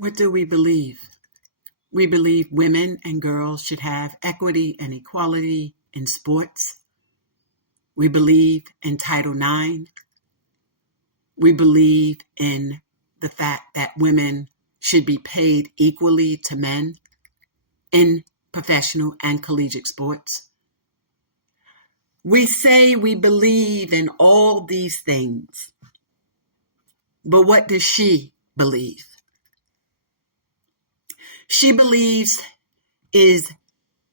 What do we believe? We believe women and girls should have equity and equality in sports. We believe in Title IX. We believe in the fact that women should be paid equally to men in professional and collegiate sports. We say we believe in all these things, but what does she believe? She believes is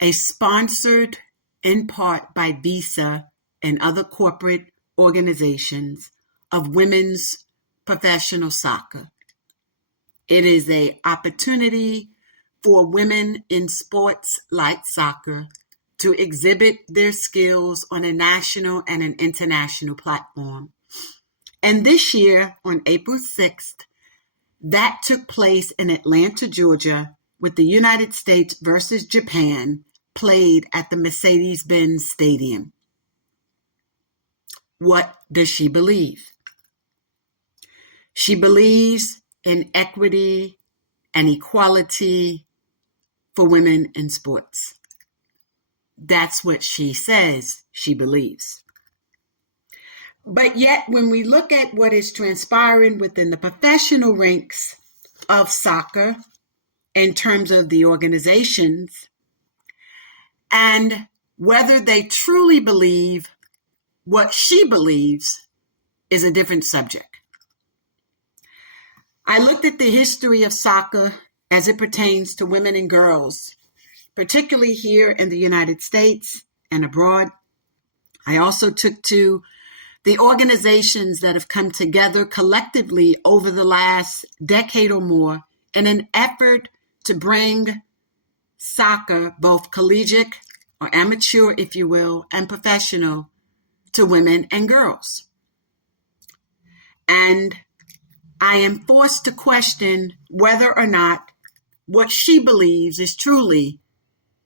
a sponsored in part by Visa and other corporate organizations of women's professional soccer. It is an opportunity for women in sports like soccer to exhibit their skills on a national and an international platform. And this year, on April 6th, that took place in Atlanta, Georgia, with the United States versus Japan played at the Mercedes-Benz Stadium. What does she believe? She believes in equity and equality for women in sports. That's what she says she believes. But yet, when we look at what is transpiring within the professional ranks of soccer in terms of the organizations and whether they truly believe what she believes is a different subject. I looked at the history of soccer as it pertains to women and girls, particularly here in the United States and abroad. I also took to the organizations that have come together collectively over the last decade or more in an effort to bring soccer, both collegiate or amateur, if you will, and professional, to women and girls. And I am forced to question whether or not what she believes is truly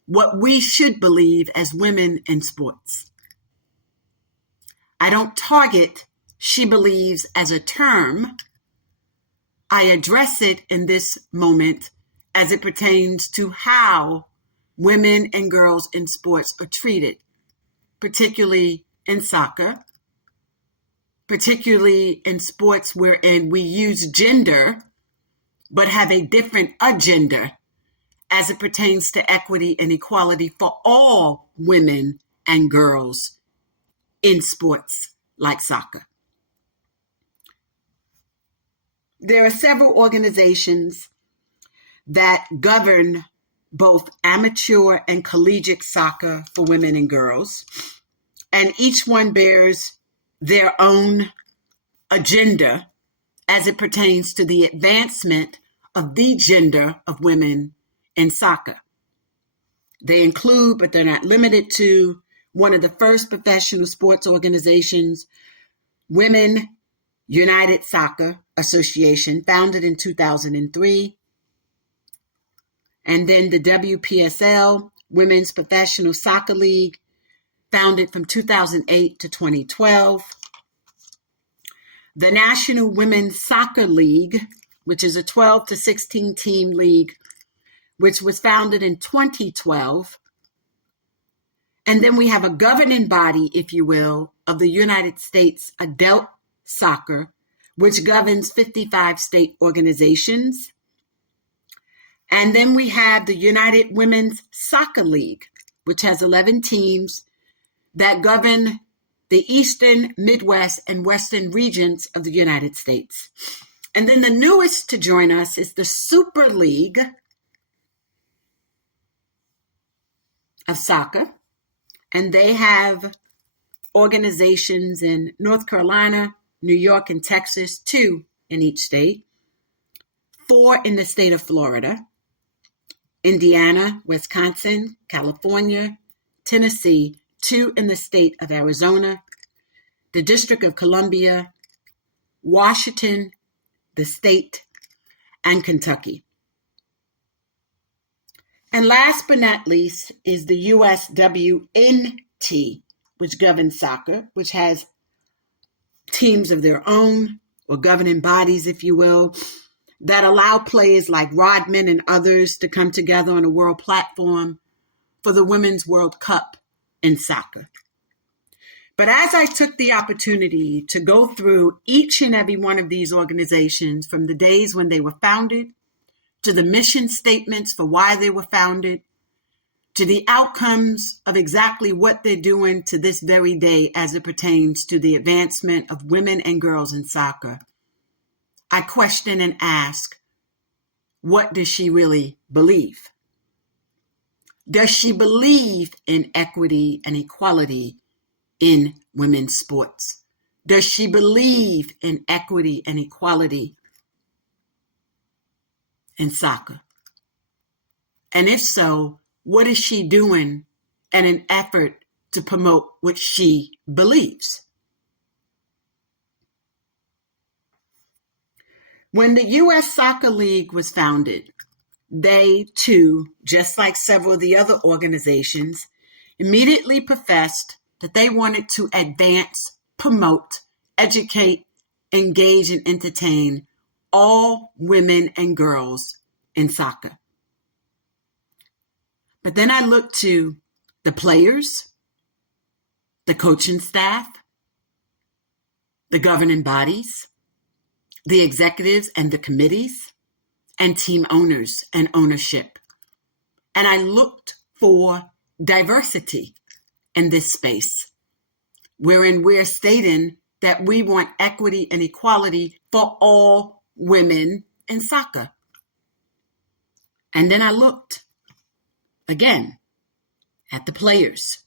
what we should believe as women in sports. I don't target she believes as a term. I address it in this moment as it pertains to how women and girls in sports are treated, particularly in soccer, particularly in sports wherein we use gender but have a different agenda as it pertains to equity and equality for all women and girls in sports like soccer. There are several organizations that govern both amateur and collegiate soccer for women and girls, and each one bears their own agenda as it pertains to the advancement of the gender of women in soccer. They include, but they're not limited to, one of the first professional sports organizations, Women United Soccer Association, founded in 2003. And then the WPSL, Women's Professional Soccer League, founded from 2008 to 2012. The National Women's Soccer League, which is a 12 to 16 team league, which was founded in 2012. And then we have a governing body, if you will, of the United States Adult Soccer, which governs 55 state organizations. And then we have the United Women's Soccer League, which has 11 teams that govern the Eastern, Midwest, and Western regions of the United States. And then the newest to join us is the Super League of Soccer. And they have organizations in North Carolina, New York, and Texas, 2 in each state, 4 in the state of Florida, Indiana, Wisconsin, California, Tennessee, 2 in the state of Arizona, the District of Columbia, Washington, the state, and Kentucky. And last but not least is the USWNT, which governs soccer, which has teams of their own, or governing bodies, if you will, that allow players like Rodman and others to come together on a world platform for the Women's World Cup in soccer. But as I took the opportunity to go through each and every one of these organizations from the days when they were founded, to the mission statements for why they were founded, to the outcomes of exactly what they're doing to this very day as it pertains to the advancement of women and girls in soccer, I question and ask, what does she really believe? Does she believe in equity and equality in women's sports? Does she believe in equity and equality in soccer? And if so, what is she doing in an effort to promote what she believes? When the U.S. Soccer League was founded, they too, just like several of the other organizations, immediately professed that they wanted to advance, promote, educate, engage, and entertain all women and girls in soccer. But then I looked to the players, the coaching staff, the governing bodies, the executives and the committees, and team owners and ownership. And I looked for diversity in this space, wherein we're stating that we want equity and equality for all women in soccer. And then I looked again at the players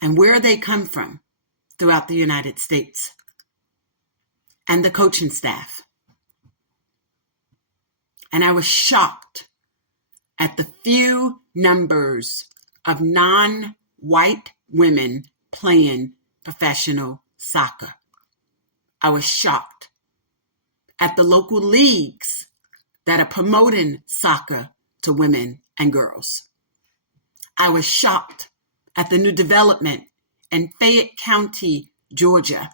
and where they come from throughout the United States, and the coaching staff. And I was shocked at the few numbers of non-white women playing professional soccer. I was shocked at the local leagues that are promoting soccer to women and girls. I was shocked at the new development in Fayette County, Georgia,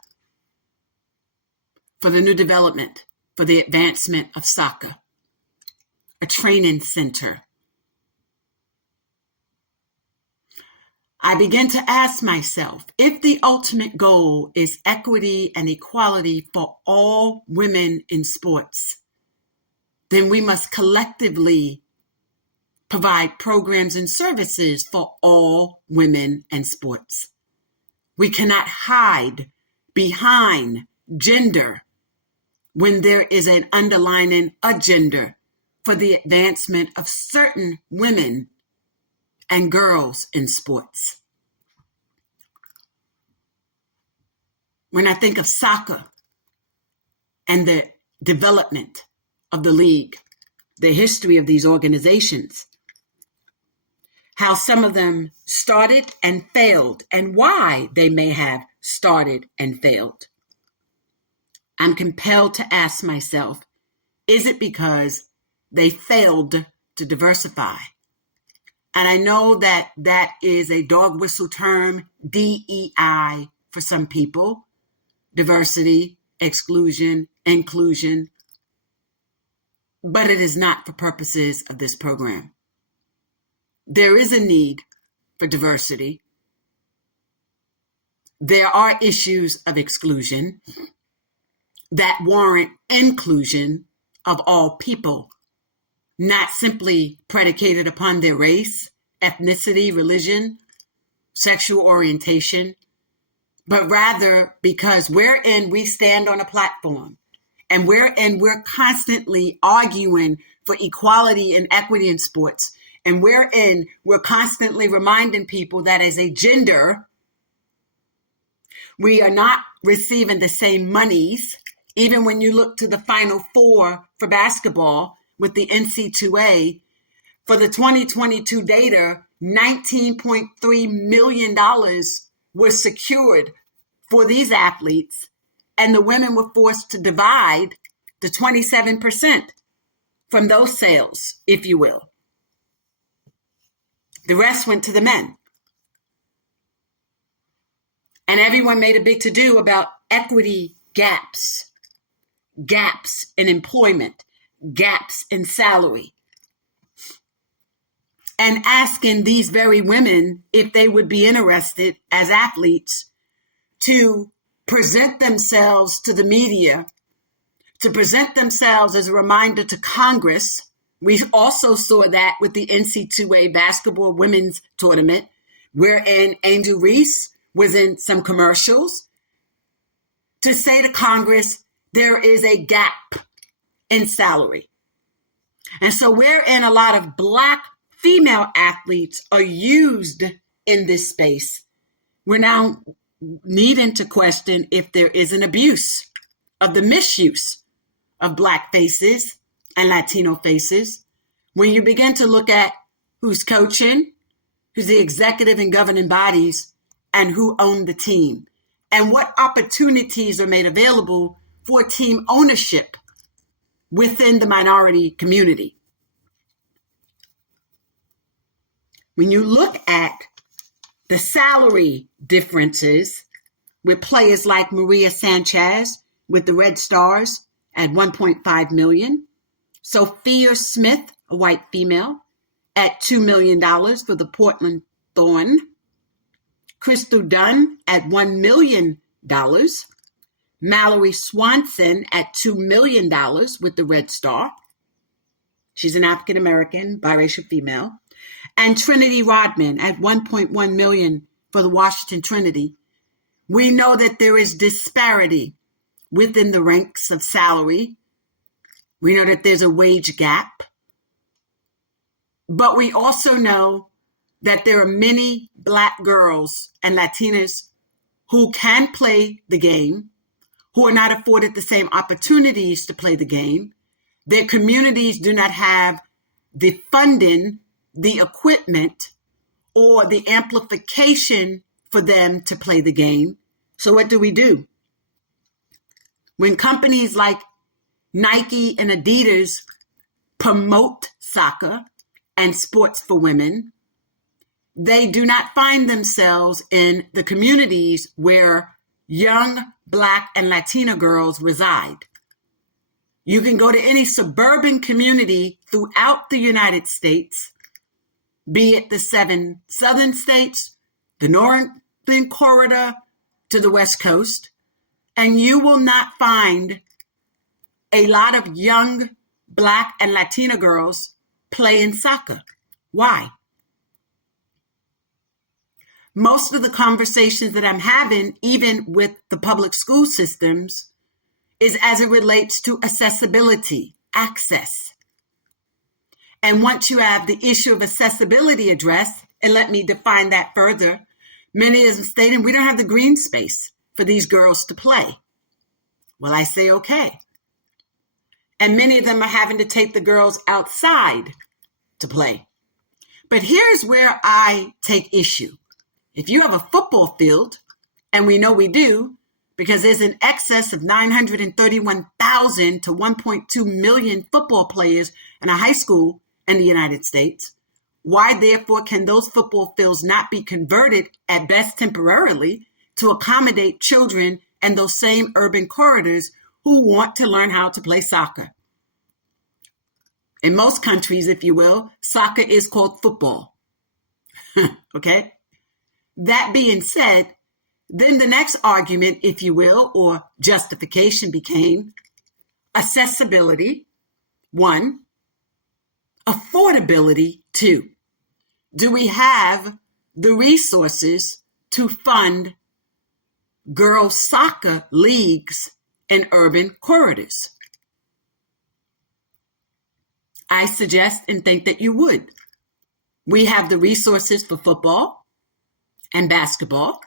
for the new development for the advancement of soccer, a training center. I began to ask myself, if the ultimate goal is equity and equality for all women in sports, then we must collectively provide programs and services for all women in sports. We cannot hide behind gender when there is an underlying agenda for the advancement of certain women and girls in sports. When I think of soccer and the development of the league, the history of these organizations, how some of them started and failed, and why they may have started and failed, I'm compelled to ask myself, is it because they failed to diversify? And I know that that is a dog whistle term, DEI, for some people, diversity, exclusion, inclusion, but it is not for purposes of this program. There is a need for diversity. There are issues of exclusion that warrant inclusion of all people, not simply predicated upon their race, ethnicity, religion, sexual orientation, but rather because wherein we stand on a platform and wherein we're constantly arguing for equality and equity in sports, and wherein we're constantly reminding people that as a gender, we are not receiving the same monies. Even when you look to the Final Four for basketball with the NC2A, for the 2022 data, $19.3 million was secured for these athletes, and the women were forced to divide the 27% from those sales, if you will. The rest went to the men. And everyone made a big to-do about equity gaps in employment, gaps in salary and asking these very women if they would be interested as athletes to present themselves to the media, to present themselves as a reminder to Congress. We also saw that with the NCAA basketball women's tournament, wherein Angel Reese was in some commercials to say to Congress, there is a gap in salary. And so wherein a lot of Black female athletes are used in this space, we're now needing to question if there is an abuse of the misuse of Black faces and Latino faces. When you begin to look at who's coaching, who's the executive and governing bodies, and who own the team, and what opportunities are made available for team ownership within the minority community. When you look at the salary differences with players like Maria Sanchez with the Red Stars at $1.5 million, Sophia Smith, a white female, at $2 million for the Portland Thorn, Crystal Dunn at $1 million, Mallory Swanson at $2 million with the Red Star. She's an African-American, biracial female. And Trinity Rodman at $1.1 million for the Washington Trinity. We know that there is disparity within the ranks of salary. We know that there's a wage gap. But we also know that there are many Black girls and Latinas who can play the game, who are not afforded the same opportunities to play the game. Their communities do not have the funding, the equipment, or the amplification for them to play the game. So what do? When companies like Nike and Adidas promote soccer and sports for women, they do not find themselves in the communities where young Black and Latina girls reside. You can go to any suburban community throughout the United States, be it the 7 southern states, the northern corridor to the West Coast, and you will not find a lot of young Black and Latina girls playing soccer. Why? Most of the conversations that I'm having, even with the public school systems, is as it relates to accessibility, access. And once you have the issue of accessibility addressed, and let me define that further, many of them stating we don't have the green space for these girls to play. Well, I say, okay. And many of them are having to take the girls outside to play. But here's where I take issue. If you have a football field, and we know we do, because there's an excess of 931,000 to 1.2 million football players in a high school in the United States, why therefore can those football fields not be converted, at best temporarily, to accommodate children in those same urban corridors who want to learn how to play soccer? In most countries, if you will, soccer is called football. Okay? That being said, then the next argument, if you will, or justification became accessibility, 1, affordability, 2. Do we have the resources to fund girls' soccer leagues in urban corridors? I suggest and think that you would. We have the resources for football and basketball.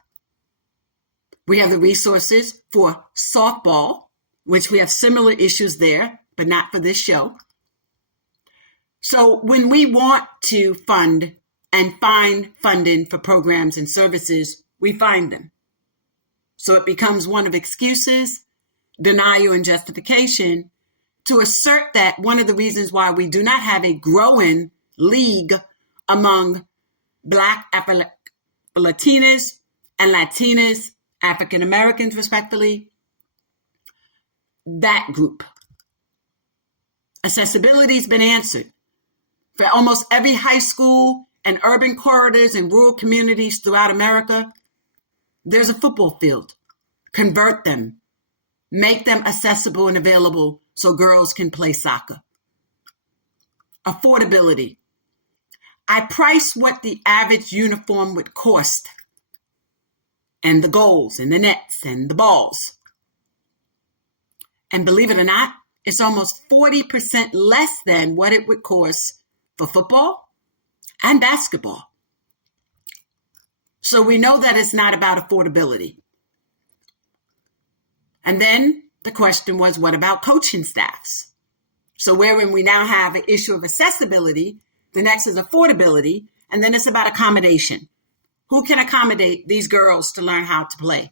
We have the resources for softball, which we have similar issues there, but not for this show. So when we want to fund and find funding for programs and services, we find them. So it becomes one of excuses, denial, and justification to assert that one of the reasons why we do not have a growing league among Black Latinas and Latinas, African Americans, respectfully, that group Accessibility has been answered. For almost every high school and urban corridors and rural communities throughout America, there's a football field. Convert them. Make them accessible and available so girls can play soccer. Affordability. I price what the average uniform would cost, and the goals and the nets and the balls. And believe it or not, it's almost 40% less than what it would cost for football and basketball. So we know that it's not about affordability. And then the question was, what about coaching staffs? So wherein we now have an issue of accessibility, the next is affordability, and then it's about accommodation. Who can accommodate these girls to learn how to play?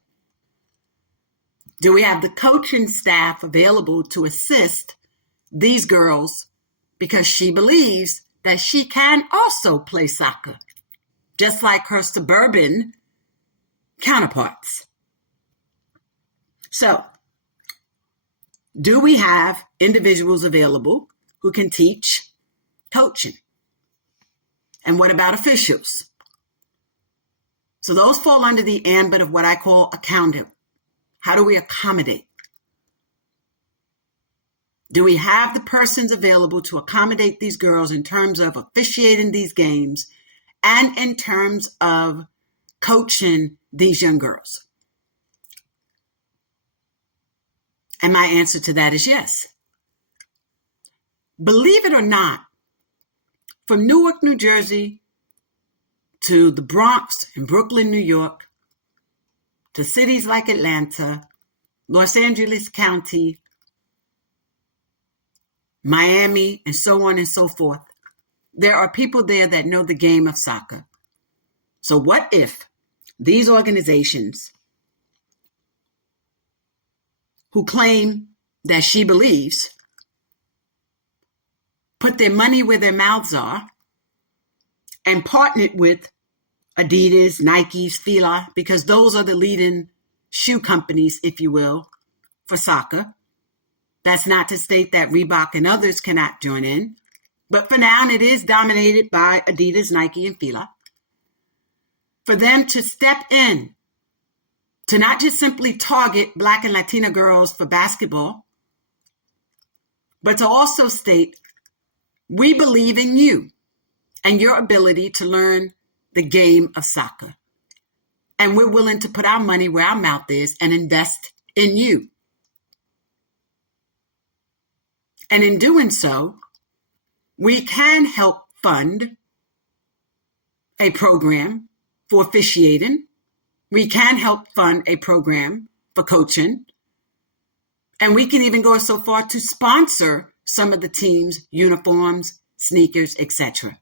Do we have the coaching staff available to assist these girls because she believes that she can also play soccer, just like her suburban counterparts? So, do we have individuals available who can teach coaching? And what about officials? So those fall under the ambit of what I call accounting. How do we accommodate? Do we have the persons available to accommodate these girls in terms of officiating these games and in terms of coaching these young girls? And my answer to that is yes. Believe it or not, from Newark, New Jersey, to the Bronx and Brooklyn, New York, to cities like Atlanta, Los Angeles County, Miami, and so on and so forth, there are people there that know the game of soccer. So what if these organizations who claim that she believes put their money where their mouths are and partnered with Adidas, Nikes, Fila, because those are the leading shoe companies, if you will, for soccer. That's not to state that Reebok and others cannot join in, but for now it is dominated by Adidas, Nike, and Fila. For them to step in, to not just simply target Black and Latina girls for basketball, but to also state, we believe in you and your ability to learn the game of soccer. And we're willing to put our money where our mouth is and invest in you. And in doing so, we can help fund a program for officiating. We can help fund a program for coaching. And we can even go so far to sponsor some of the team's uniforms, sneakers, etc.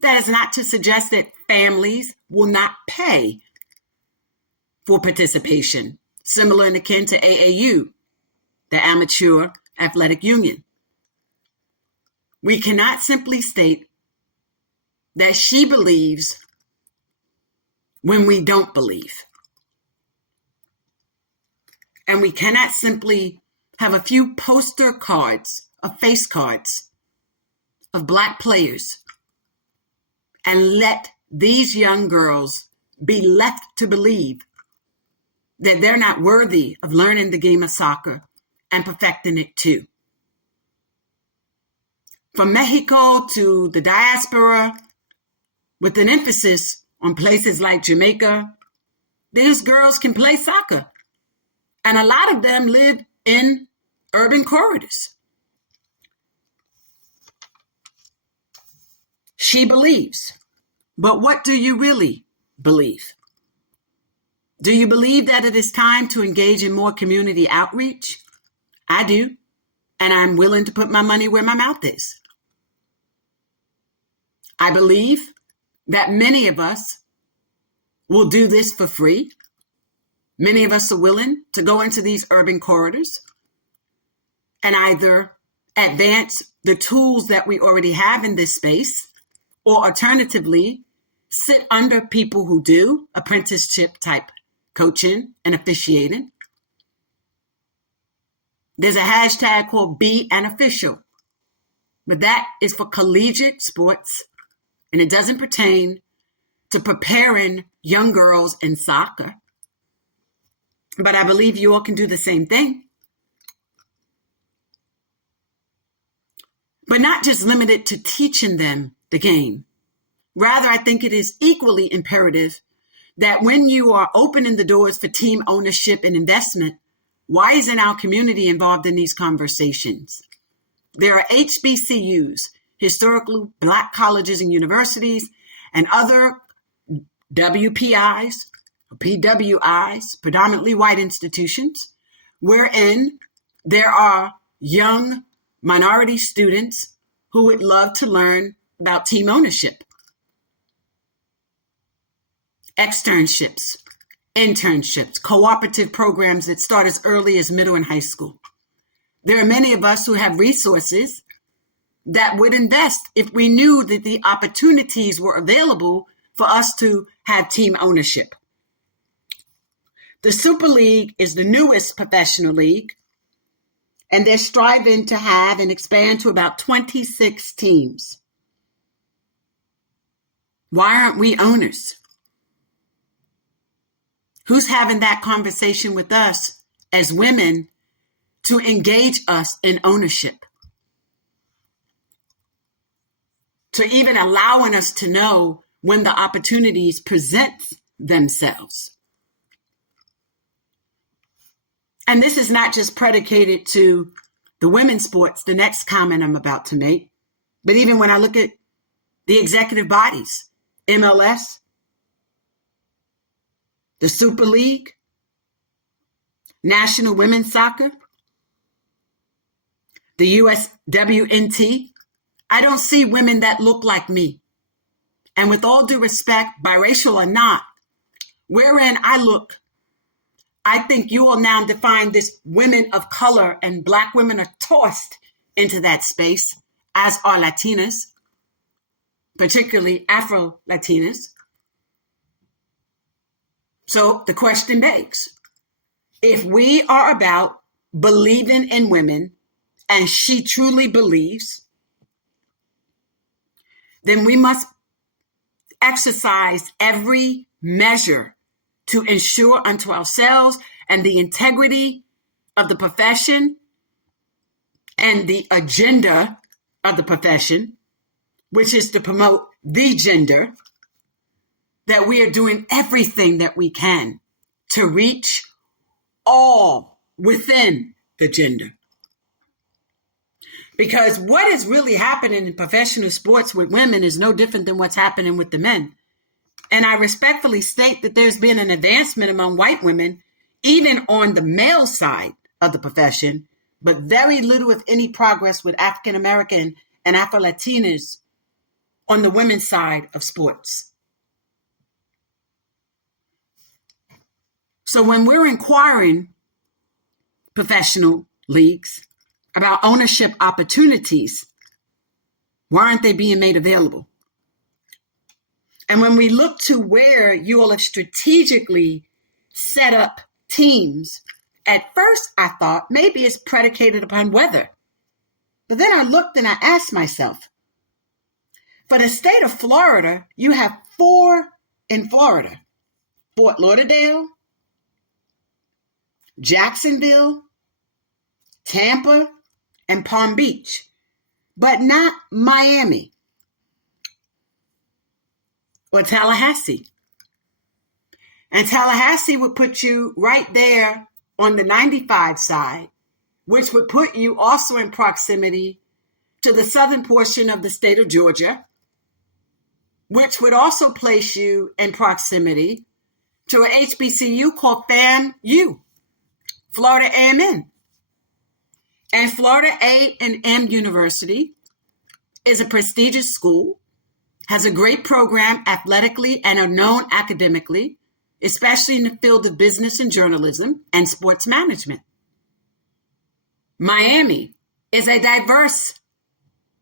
That is not to suggest that families will not pay for participation, similar and akin to AAU, the Amateur Athletic Union. We cannot simply state that she believes when we don't believe. And we cannot simply have a few poster cards, of face cards, of Black players and let these young girls be left to believe that they're not worthy of learning the game of soccer and perfecting it too. From Mexico to the diaspora, with an emphasis on places like Jamaica, these girls can play soccer. And a lot of them live in urban corridors. She believes. But what do you really believe? Do you believe that it is time to engage in more community outreach? I do. And I'm willing to put my money where my mouth is. I believe that many of us will do this for free. Many of us are willing to go into these urban corridors and either advance the tools that we already have in this space, or alternatively, sit under people who do apprenticeship type coaching and officiating. There's a hashtag called Be an Official, but that is for collegiate sports, and it doesn't pertain to preparing young girls in soccer. But I believe you all can do the same thing. But not just limited to teaching them the game. Rather, I think it is equally imperative that when you are opening the doors for team ownership and investment, why isn't our community involved in these conversations? There are HBCUs, historically Black colleges and universities, and other WPIs, PWIs, predominantly white institutions, wherein there are young minority students who would love to learn about team ownership. Externships, internships, cooperative programs that start as early as middle and high school. There are many of us who have resources that would invest if we knew that the opportunities were available for us to have team ownership. The Super League is the newest professional league, and they're striving to have and expand to about 26 teams. Why aren't we owners? Who's having that conversation with us as women to engage us in ownership? To even allowing us to know when the opportunities present themselves. And this is not just predicated to the women's sports, the next comment I'm about to make, but even when I look at the executive bodies, MLS, the Super League, National Women's Soccer, the USWNT, I don't see women that look like me. And with all due respect, biracial or not, wherein I look, I think you will now define this women of color, and Black women are tossed into that space, as are Latinas, particularly Afro-Latinas. So the question begs, if we are about believing in women, and she truly believes, then we must exercise every measure to ensure unto ourselves and the integrity of the profession and the agenda of the profession, which is to promote the gender, that we are doing everything that we can to reach all within the gender. Because what is really happening in professional sports with women is no different than what's happening with the men. And I respectfully state that there's been an advancement among white women, even on the male side of the profession, but very little, if any, progress with African American and Afro-Latinas on the women's side of sports. So when we're inquiring professional leagues about ownership opportunities, why aren't they being made available? And when we look to where you all have strategically set up teams, at first I thought maybe it's predicated upon weather. But then I looked and I asked myself, for the state of Florida, you have 4 in Florida: Fort Lauderdale, Jacksonville, Tampa, and Palm Beach, but not Miami or Tallahassee. And Tallahassee would put you right there on the 95 side, which would put you also in proximity to the southern portion of the state of Georgia, which would also place you in proximity to an HBCU called FAMU, Florida A&M. And Florida A&M University is a prestigious school, has a great program athletically and are known academically, especially in the field of business and journalism and sports management. Miami is a diverse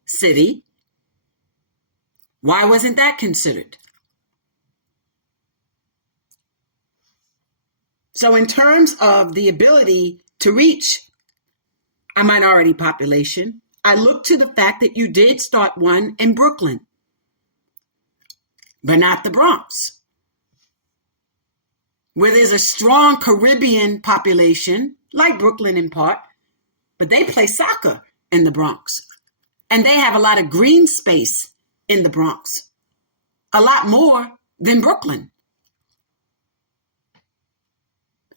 city. Why wasn't that considered? So in terms of the ability to reach a minority population, I look to the fact that you did start one in Brooklyn, but not the Bronx, where there's a strong Caribbean population, like Brooklyn in part, but they play soccer in the Bronx. And they have a lot of green space in the Bronx, a lot more than Brooklyn.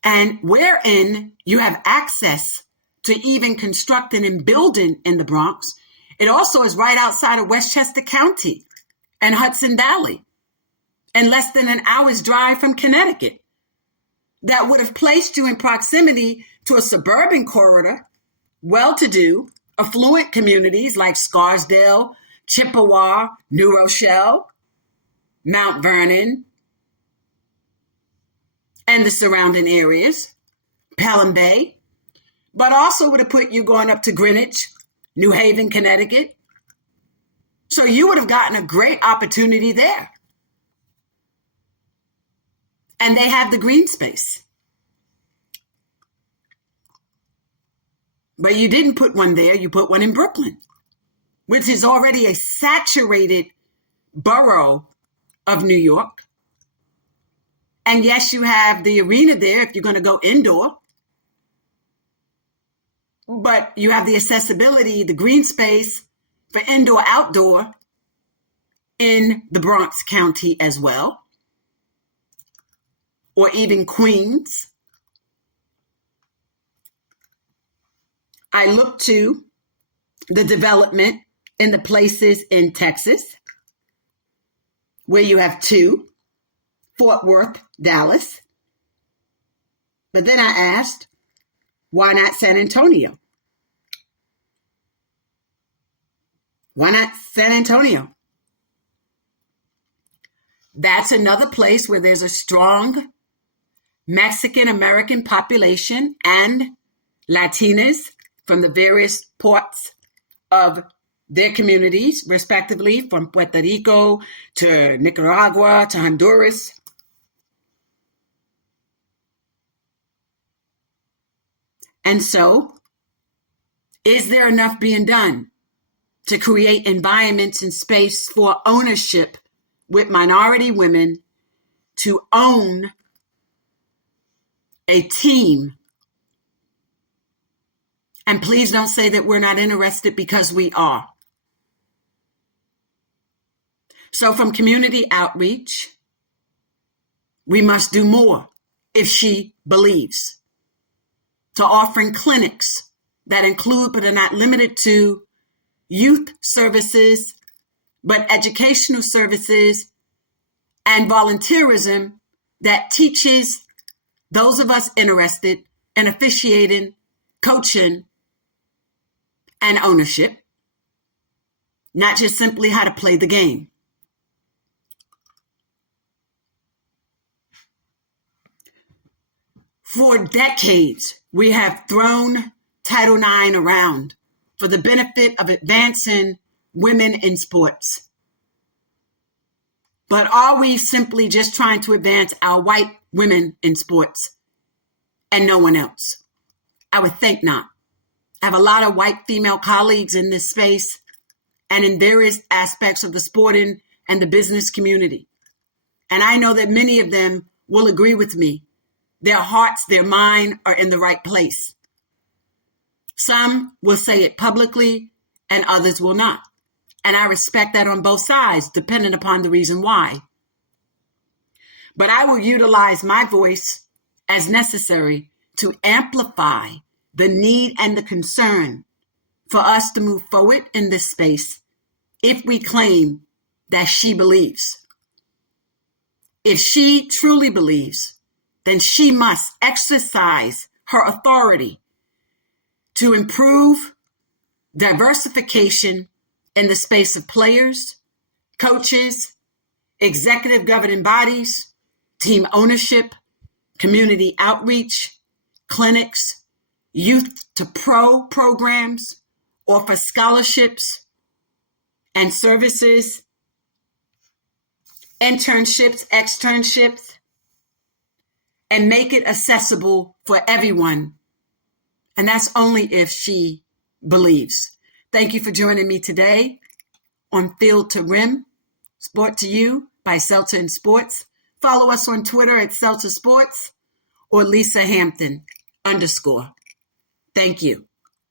And wherein you have access to even constructing and building in the Bronx, it also is right outside of Westchester County and Hudson Valley, and less than an hour's drive from Connecticut. That would have placed you in proximity to a suburban corridor, well-to-do, affluent communities like Scarsdale, Chippewa, New Rochelle, Mount Vernon, and the surrounding areas, Pelham Bay, but also would have put you going up to Greenwich, New Haven, Connecticut. So you would have gotten a great opportunity there. And they have the green space. But you didn't put one there, you put one in Brooklyn, which is already a saturated borough of New York. And yes, you have the arena there if you're going to go indoor. But you have the accessibility, the green space for indoor, outdoor in the Bronx County as well, or even Queens. I look to the development in the places in Texas, where you have two, Fort Worth, Dallas. But then I asked, why not San Antonio? Why not San Antonio? That's another place where there's a strong Mexican American population and Latinas from the various parts of their communities, respectively, from Puerto Rico to Nicaragua to Honduras. And so, is there enough being done to create environments and space for ownership with minority women to own a team? And please don't say that we're not interested, because we are. So from community outreach, we must do more if she believes, to offering clinics that include but are not limited to youth services, but educational services and volunteerism that teaches those of us interested in officiating, coaching, and ownership, not just simply how to play the game. For decades, we have thrown Title IX around for the benefit of advancing women in sports. But are we simply just trying to advance our white women in sports and no one else? I would think not. I have a lot of white female colleagues in this space and in various aspects of the sporting and the business community. And I know that many of them will agree with me. Their hearts, their mind are in the right place. Some will say it publicly and others will not. And I respect that on both sides, depending upon the reason why. But I will utilize my voice as necessary to amplify the need and the concern for us to move forward in this space if we claim that she believes. If she truly believes, then she must exercise her authority to improve diversification in the space of players, coaches, executive governing bodies, team ownership, community outreach, clinics, youth to pro programs, or for scholarships and services, internships, externships, and make it accessible for everyone. And that's only if she believes. Thank you for joining me today on Field to Rim, Sport to You by Seltzer and Sports. Follow us on Twitter at Seltzer Sports or Lisa Hampton _. Thank you.